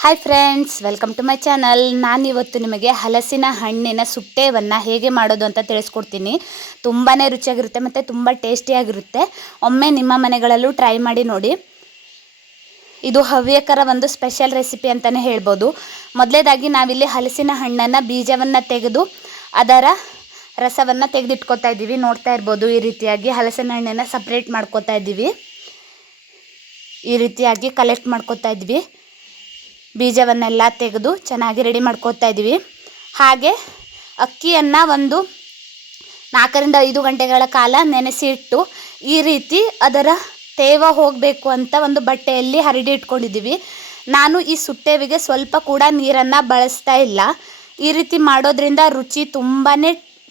Hi friends, welcome to my channel. ನಾನಿವತ್ತು ನಿಮಗೆ ಹಲಸಿನ ಹಣ್ಣಿನ ಸುಟ್ಟೆಯನ್ನು ಹೇಗೆ ಮಾಡೋದು ಅಂತ ತಿಳಿಸ್ಕೊಡ್ತೀನಿ. ತುಂಬಾ ರುಚಿಯಾಗಿರುತ್ತೆ ಮತ್ತು ತುಂಬ ಟೇಸ್ಟಿಯಾಗಿರುತ್ತೆ. ಒಮ್ಮೆ ನಿಮ್ಮ ಮನೆಗಳಲ್ಲೂ ಟ್ರೈ ಮಾಡಿ ನೋಡಿ. ಇದು ಹವ್ಯಕರ ಒಂದು ಸ್ಪೆಷಲ್ ರೆಸಿಪಿ ಅಂತಲೇ ಹೇಳ್ಬೋದು. ಮೊದಲೇದಾಗಿ ನಾವಿಲ್ಲಿ ಹಲಸಿನ ಹಣ್ಣನ್ನು ಬೀಜವನ್ನು ತೆಗೆದು ಅದರ ರಸವನ್ನು ತೆಗೆದಿಟ್ಕೊತಾ ಇದ್ದೀವಿ. ನೋಡ್ತಾ ಇರ್ಬೋದು, ಈ ರೀತಿಯಾಗಿ ಹಲಸಿನ ಹಣ್ಣನ್ನು ಸಪ್ರೇಟ್ ಮಾಡ್ಕೊತಾ ಇದ್ದೀವಿ. ಈ ರೀತಿಯಾಗಿ ಕಲೆಕ್ಟ್ ಮಾಡ್ಕೊತಾ ಇದ್ವಿ. ಬೀಜವನ್ನೆಲ್ಲ ತೆಗೆದು ಚೆನ್ನಾಗಿ ರೆಡಿ ಮಾಡ್ಕೊತಾ ಇದ್ದೀವಿ. ಹಾಗೆ ಅಕ್ಕಿಯನ್ನು ಒಂದು 4 ರಿಂದ 5 ಗಂಟೆಗಳ ಕಾಲ ನೆನೆಸಿ ಇಟ್ಟು ಈ ರೀತಿ ಅದರ ತೇವ ಹೋಗಬೇಕು ಅಂತ ಒಂದು ಬಟ್ಟೆಯಲ್ಲಿ ಹರಡಿ ಇಟ್ಕೊಂಡಿದ್ದೀವಿ. ನಾನು ಈ ಸುಟ್ಟೆವಿಗೆ ಸ್ವಲ್ಪ ಕೂಡ ನೀರನ್ನು ಬಳಸ್ತಾ ಇಲ್ಲ. ಈ ರೀತಿ ಮಾಡೋದ್ರಿಂದ ರುಚಿ ತುಂಬಾ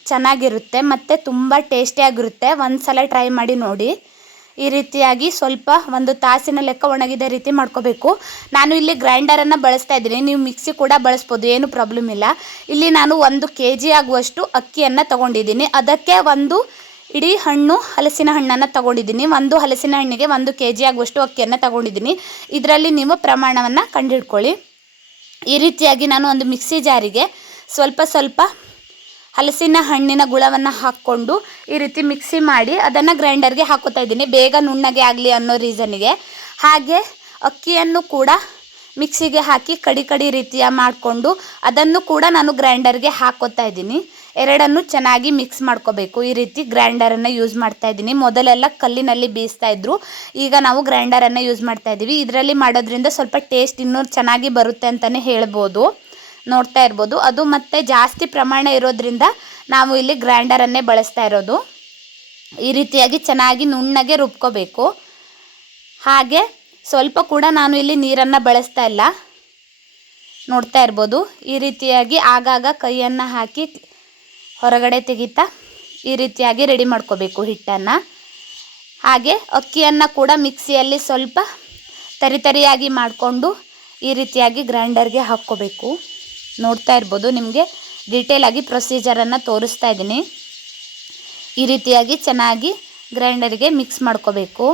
ಚೆನ್ನಾಗಿರುತ್ತೆ ಮತ್ತು ತುಂಬ ಟೇಸ್ಟಿಯಾಗಿರುತ್ತೆ. ಒಂದು ಸಲ ಟ್ರೈ ಮಾಡಿ ನೋಡಿ. ಈ ರೀತಿಯಾಗಿ ಸ್ವಲ್ಪ 1 ತಾಸಿನ ಲೆಕ್ಕ ಒಣಗಿದ ರೀತಿ ಮಾಡ್ಕೋಬೇಕು. ನಾನು ಇಲ್ಲಿ ಗ್ರೈಂಡರನ್ನು ಬಳಸ್ತಾ ಇದ್ದೀನಿ. ನೀವು ಮಿಕ್ಸಿ ಕೂಡ ಬಳಸ್ಬೋದು, ಏನು ಪ್ರಾಬ್ಲಮ್ ಇಲ್ಲ. ಇಲ್ಲಿ ನಾನು 1 kg ಆಗುವಷ್ಟು ಅಕ್ಕಿಯನ್ನು ತಗೊಂಡಿದ್ದೀನಿ. ಅದಕ್ಕೆ 1 ಇಡೀ ಹಲಸಿನ ಹಣ್ಣನ್ನು ತಗೊಂಡಿದ್ದೀನಿ. 1 ಹಲಸಿನ ಹಣ್ಣಿಗೆ 1 kg ಆಗುವಷ್ಟು ಅಕ್ಕಿಯನ್ನು ತಗೊಂಡಿದ್ದೀನಿ. ಇದರಲ್ಲಿ ನೀವು ಪ್ರಮಾಣವನ್ನು ಕಂಡುಹಿಡ್ಕೊಳ್ಳಿ. ಈ ರೀತಿಯಾಗಿ ನಾನು ಒಂದು ಮಿಕ್ಸಿ ಜಾರಿಗೆ ಸ್ವಲ್ಪ ಹಲಸಿನ ಹಣ್ಣಿನ ಗುಳವನ್ನು ಹಾಕ್ಕೊಂಡು ಈ ರೀತಿ ಮಿಕ್ಸಿ ಮಾಡಿ ಅದನ್ನು ಗ್ರೈಂಡರ್ಗೆ ಹಾಕೋತಾ ಇದ್ದೀನಿ, ಬೇಗ ನುಣ್ಣಗೆ ಆಗಲಿ ಅನ್ನೋ ರೀಸನ್ನಿಗೆ. ಹಾಗೆ ಅಕ್ಕಿಯನ್ನು ಕೂಡ ಮಿಕ್ಸಿಗೆ ಹಾಕಿ ಕಡಿ ರೀತಿಯ ಮಾಡಿಕೊಂಡು ಅದನ್ನು ಕೂಡ ನಾನು ಗ್ರೈಂಡರ್ಗೆ ಹಾಕೋತಾ ಇದ್ದೀನಿ. ಎರಡನ್ನು ಚೆನ್ನಾಗಿ ಮಿಕ್ಸ್ ಮಾಡ್ಕೋಬೇಕು. ಈ ರೀತಿ ಗ್ರೈಂಡರನ್ನು ಯೂಸ್ ಮಾಡ್ತಾ ಇದ್ದೀನಿ. ಮೊದಲೆಲ್ಲ ಕಲ್ಲಿನಲ್ಲಿ ಬೀಸ್ತಾ ಇದ್ರು, ಈಗ ನಾವು ಗ್ರೈಂಡರನ್ನು ಯೂಸ್ ಮಾಡ್ತಾ ಇದ್ದೀವಿ. ಇದರಲ್ಲಿ ಮಾಡೋದ್ರಿಂದ ಸ್ವಲ್ಪ ಟೇಸ್ಟ್ ಇನ್ನೂ ಚೆನ್ನಾಗಿ ಬರುತ್ತೆ ಅಂತಲೇ ಹೇಳ್ಬೋದು. ನೋಡ್ತಾ ಇರ್ಬೋದು, ಅದು ಮತ್ತು ಜಾಸ್ತಿ ಪ್ರಮಾಣ ಇರೋದ್ರಿಂದ ನಾವು ಇಲ್ಲಿ ಗ್ರೈಂಡರನ್ನೇ ಬಳಸ್ತಾ ಇರೋದು. ಈ ರೀತಿಯಾಗಿ ಚೆನ್ನಾಗಿ ನುಣ್ಣಗೆ ರುಬ್ಕೋಬೇಕು. ಹಾಗೆ ಸ್ವಲ್ಪ ಕೂಡ ನಾನು ಇಲ್ಲಿ ನೀರನ್ನು ಬಳಸ್ತಾ ಇಲ್ಲ. ನೋಡ್ತಾ ಇರ್ಬೋದು, ಈ ರೀತಿಯಾಗಿ ಆಗಾಗ ಕೈಯನ್ನು ಹಾಕಿ ಹೊರಗಡೆ ತೆಗಿತಾ ಈ ರೀತಿಯಾಗಿ ರೆಡಿ ಮಾಡ್ಕೋಬೇಕು ಹಿಟ್ಟನ್ನು. ಹಾಗೆ ಅಕ್ಕಿಯನ್ನು ಕೂಡ ಮಿಕ್ಸಿಯಲ್ಲಿ ಸ್ವಲ್ಪ ತರಿಯಾಗಿ ಮಾಡಿಕೊಂಡು ಈ ರೀತಿಯಾಗಿ ಗ್ರೈಂಡರ್ಗೆ ಹಾಕ್ಕೋಬೇಕು. ನೋಡ್ತಾ ಇರ್ಬೋದು, ನಿಮಗೆ ಡೀಟೇಲಾಗಿ ಪ್ರೊಸೀಜರನ್ನು ತೋರಿಸ್ತಾ ಇದ್ದೀನಿ. ಈ ರೀತಿಯಾಗಿ ಚೆನ್ನಾಗಿ ಗ್ರೈಂಡರ್ಗೆ ಮಿಕ್ಸ್ ಮಾಡ್ಕೋಬೇಕು.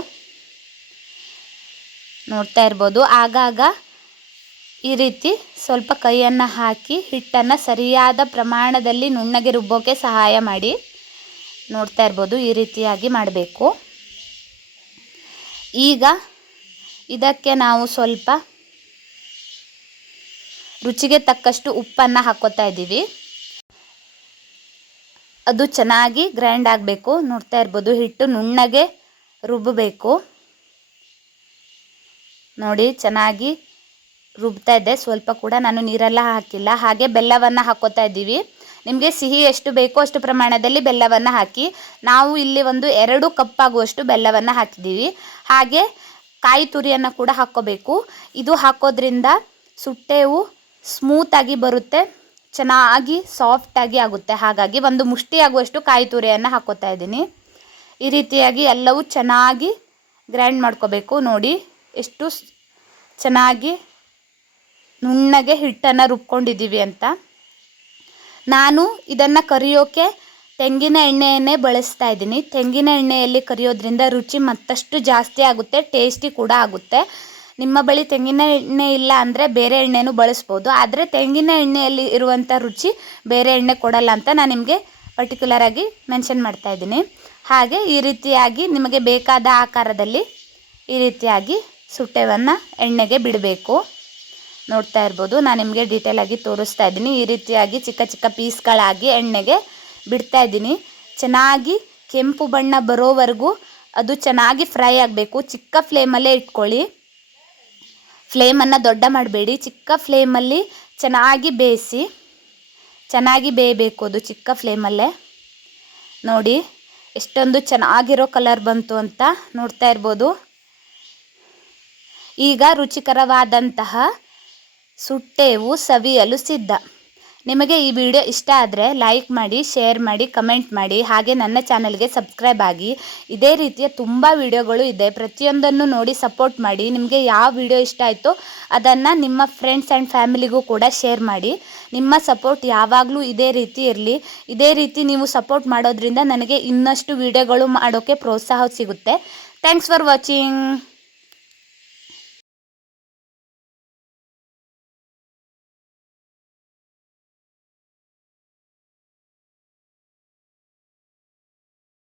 ನೋಡ್ತಾ ಇರ್ಬೋದು, ಆಗಾಗ ಈ ರೀತಿ ಸ್ವಲ್ಪ ಕೈಯನ್ನು ಹಾಕಿ ಹಿಟ್ಟನ್ನು ಸರಿಯಾದ ಪ್ರಮಾಣದಲ್ಲಿ ನುಣ್ಣಗೆ ರುಬ್ಬೋಕ್ಕೆ ಸಹಾಯ ಮಾಡಿ. ನೋಡ್ತಾ ಇರ್ಬೋದು, ಈ ರೀತಿಯಾಗಿ ಮಾಡಬೇಕು. ಈಗ ಇದಕ್ಕೆ ನಾವು ಸ್ವಲ್ಪ ರುಚಿಗೆ ತಕ್ಕಷ್ಟು ಉಪ್ಪನ್ನು ಹಾಕ್ಕೋತಾ ಇದ್ದೀವಿ. ಅದು ಚೆನ್ನಾಗಿ ಗ್ರೈಂಡ್ ಆಗಬೇಕು. ನೋಡ್ತಾ ಇರ್ಬೋದು, ಹಿಟ್ಟು ನುಣ್ಣಗೆ ರುಬ್ಬಬೇಕು. ನೋಡಿ, ಚೆನ್ನಾಗಿ ರುಬ್ತಾ ಇದೆ. ಸ್ವಲ್ಪ ಕೂಡ ನಾನು ನೀರೆಲ್ಲ ಹಾಕಿಲ್ಲ. ಹಾಗೆ ಬೆಲ್ಲವನ್ನು ಹಾಕ್ಕೋತಾ ಇದ್ದೀವಿ. ನಿಮಗೆ ಸಿಹಿ ಎಷ್ಟು ಬೇಕೋ ಅಷ್ಟು ಪ್ರಮಾಣದಲ್ಲಿ ಬೆಲ್ಲವನ್ನು ಹಾಕಿ. ನಾವು ಇಲ್ಲಿ 2 ಕಪ್ ಆಗುವಷ್ಟು ಬೆಲ್ಲವನ್ನು ಹಾಕಿದ್ದೀವಿ. ಹಾಗೆ ಕಾಯಿ ತುರಿಯನ್ನು ಕೂಡ ಹಾಕ್ಕೋಬೇಕು. ಇದು ಹಾಕೋದ್ರಿಂದ ಸುಟ್ಟೆವು ಸ್ಮೂತಾಗಿ ಬರುತ್ತೆ, ಚೆನ್ನಾಗಿ ಸಾಫ್ಟಾಗಿ ಆಗುತ್ತೆ. ಹಾಗಾಗಿ 1 ಮುಷ್ಟಿ ಆಗುವಷ್ಟು ಕಾಯಿ ತುರಿಯನ್ನು ಹಾಕ್ಕೋತಾ ಇದ್ದೀನಿ. ಈ ರೀತಿಯಾಗಿ ಎಲ್ಲವೂ ಚೆನ್ನಾಗಿ ಗ್ರೈಂಡ್ ಮಾಡ್ಕೋಬೇಕು. ನೋಡಿ ಎಷ್ಟು ಚೆನ್ನಾಗಿ ನುಣ್ಣಗೆ ಹಿಟ್ಟನ್ನು ರುಬ್ಕೊಂಡಿದ್ದೀವಿ ಅಂತ. ನಾನು ಇದನ್ನು ಕರಿಯೋಕ್ಕೆ ತೆಂಗಿನ ಎಣ್ಣೆಯನ್ನೇ ಬಳಸ್ತಾ ಇದ್ದೀನಿ. ತೆಂಗಿನ ಎಣ್ಣೆಯಲ್ಲಿ ಕರಿಯೋದ್ರಿಂದ ರುಚಿ ಮತ್ತಷ್ಟು ಜಾಸ್ತಿ ಆಗುತ್ತೆ, ಟೇಸ್ಟಿ ಕೂಡ ಆಗುತ್ತೆ. ನಿಮ್ಮ ಬಳಿ ತೆಂಗಿನ ಎಣ್ಣೆ ಇಲ್ಲ ಅಂದರೆ ಬೇರೆ ಎಣ್ಣೆನೂ ಬಳಸ್ಬೋದು. ಆದರೆ ತೆಂಗಿನ ಎಣ್ಣೆಯಲ್ಲಿ ಇರುವಂಥ ರುಚಿ ಬೇರೆ ಎಣ್ಣೆ ಕೊಡಲ್ಲ ಅಂತ ನಾನು ನಿಮಗೆ ಪರ್ಟಿಕ್ಯುಲರಾಗಿ ಮೆನ್ಷನ್ ಮಾಡ್ತಾ ಇದ್ದೀನಿ. ಹಾಗೆ ಈ ರೀತಿಯಾಗಿ ನಿಮಗೆ ಬೇಕಾದ ಆಕಾರದಲ್ಲಿ ಈ ರೀತಿಯಾಗಿ ಸುಟ್ಟೆವನ್ನು ಎಣ್ಣೆಗೆ ಬಿಡಬೇಕು. ನೋಡ್ತಾ ಇರ್ಬೋದು, ನಾನು ನಿಮಗೆ ಡೀಟೇಲಾಗಿ ತೋರಿಸ್ತಾ ಇದ್ದೀನಿ. ಈ ರೀತಿಯಾಗಿ ಚಿಕ್ಕ ಪೀಸ್ಗಳಾಗಿ ಎಣ್ಣೆಗೆ ಬಿಡ್ತಾ ಇದ್ದೀನಿ. ಚೆನ್ನಾಗಿ ಕೆಂಪು ಬಣ್ಣ ಬರೋವರೆಗೂ ಅದು ಚೆನ್ನಾಗಿ ಫ್ರೈ ಆಗಬೇಕು. ಚಿಕ್ಕ ಫ್ಲೇಮಲ್ಲೇ ಇಟ್ಕೊಳ್ಳಿ, ಫ್ಲೇಮನ್ನು ದೊಡ್ಡ ಮಾಡಬೇಡಿ. ಚಿಕ್ಕ ಫ್ಲೇಮಲ್ಲಿ ಚೆನ್ನಾಗಿ ಬೇಯಿಸಿ, ಚೆನ್ನಾಗಿ ಬೇಯಬೇಕು. ಅದು ಚಿಕ್ಕ ಫ್ಲೇಮಲ್ಲೇ. ನೋಡಿ ಎಷ್ಟೊಂದು ಚೆನ್ನಾಗಿರೋ ಕಲರ್ ಬಂತು ಅಂತ. ನೋಡ್ತಾ ಇರ್ಬೋದು, ಈಗ ರುಚಿಕರವಾದಂತಹ ಸುಟ್ಟೆವು ಸವಿಯಲು ಸಿದ್ಧ. ನಿಮಗೆ ಈ ವಿಡಿಯೋ ಇಷ್ಟ ಆದರೆ ಲೈಕ್ ಮಾಡಿ, ಶೇರ್ ಮಾಡಿ, ಕಮೆಂಟ್ ಮಾಡಿ. ಹಾಗೆ ನನ್ನ ಚಾನಲ್ಗೆ ಸಬ್ಸ್ಕ್ರೈಬ್ ಆಗಿ. ಇದೇ ರೀತಿಯ ತುಂಬ ವಿಡಿಯೋಗಳು ಇದೆ, ಪ್ರತಿಯೊಂದನ್ನು ನೋಡಿ ಸಪೋರ್ಟ್ ಮಾಡಿ. ನಿಮಗೆ ಯಾವ ವಿಡಿಯೋ ಇಷ್ಟ ಆಯಿತೋ ಅದನ್ನು ನಿಮ್ಮ ಫ್ರೆಂಡ್ಸ್ ಆ್ಯಂಡ್ ಫ್ಯಾಮಿಲಿಗೂ ಕೂಡ ಶೇರ್ ಮಾಡಿ. ನಿಮ್ಮ ಸಪೋರ್ಟ್ ಯಾವಾಗಲೂ ಇದೇ ರೀತಿ ಇರಲಿ. ಇದೇ ರೀತಿ ನೀವು ಸಪೋರ್ಟ್ ಮಾಡೋದ್ರಿಂದ ನನಗೆ ಇನ್ನಷ್ಟು ವಿಡಿಯೋಗಳು ಮಾಡೋಕ್ಕೆ ಪ್ರೋತ್ಸಾಹ ಸಿಗುತ್ತೆ. Thanks for watching.